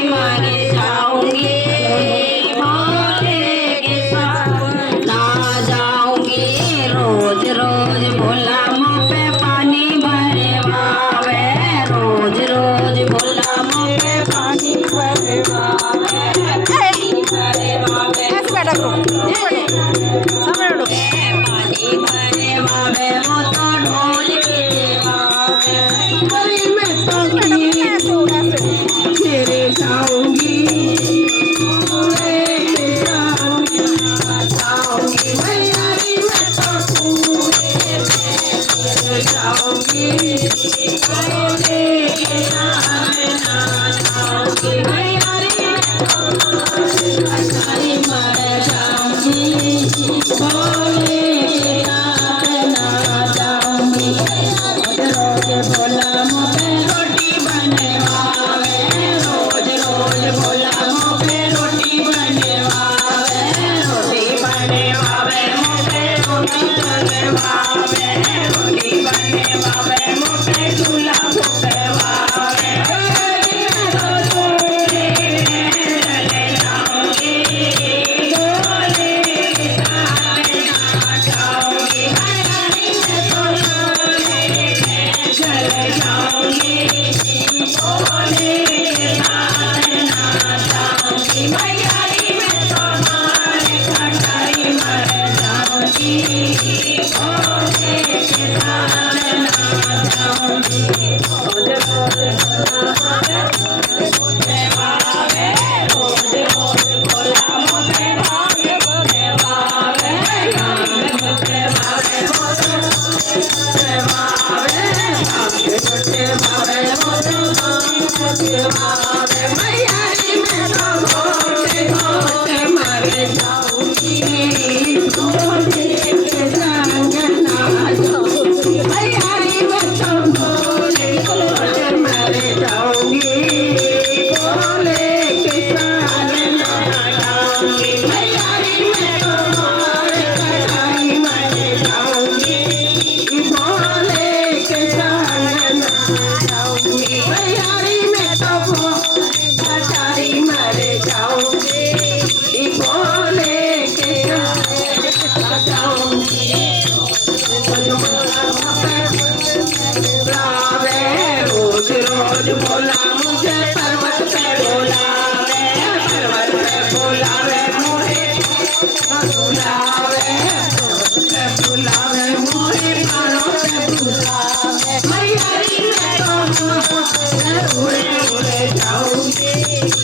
मारे जाऊंगी भोले के साथ ना जाऊंगी रोज रोज भोला मुँह पे पानी भरे वावे रोज रोज भोला मुँह पे पानी भरे वावे भरे वावे पानी भरे वावे वो तो ढोल पीटे वावे गली में तो तेरे जाऊंगी भोले के साथ जाऊंगी मैयारी में तो जाऊंगी भोले के साथ जाऊंगी मैयारी में तो अचारी मर जाऊंगी भोले के साथ ना जाऊंगी रोज भोला मुझे रोटी बनवावे रोज रोज भोला मुझे रोटी बनवावे रोटी बनवावे मुझे रोटी बनवावे रोटी बनवावे मुझे चूल्हा फुकवावे चले जाऊंगी भोले के साथ ना जाऊंगी मैयारी में तो चले जाऊंगी भोले के साथ ना जाऊंगी मैयारी में तो मारे खटाई मर जाऊंगी भोले के साथ ना जाऊंगी रोज रोज रोज रोज भोला मुझे भाग्य भगवावे मैयारी में तो घोटे घोटे मर जाऊंगी भोले के संग ना जाऊंगी मैयारी में तो घोटे घोटे मर जाऊंगी भोले के संग ना जाऊंगी मैयारी में तो मारे कटाई मर जाऊंगी भोले के संग ना जाऊंगी मैयारी में तो कटाई मर जाऊंगी भोले के संग जाऊंगी रोज रोज भोला मुझे पर्वत पे बुलावे मुझे बुलावे मुझे पारों पे बुलावे मैयारी में तो उड़े उड़े जाऊंगी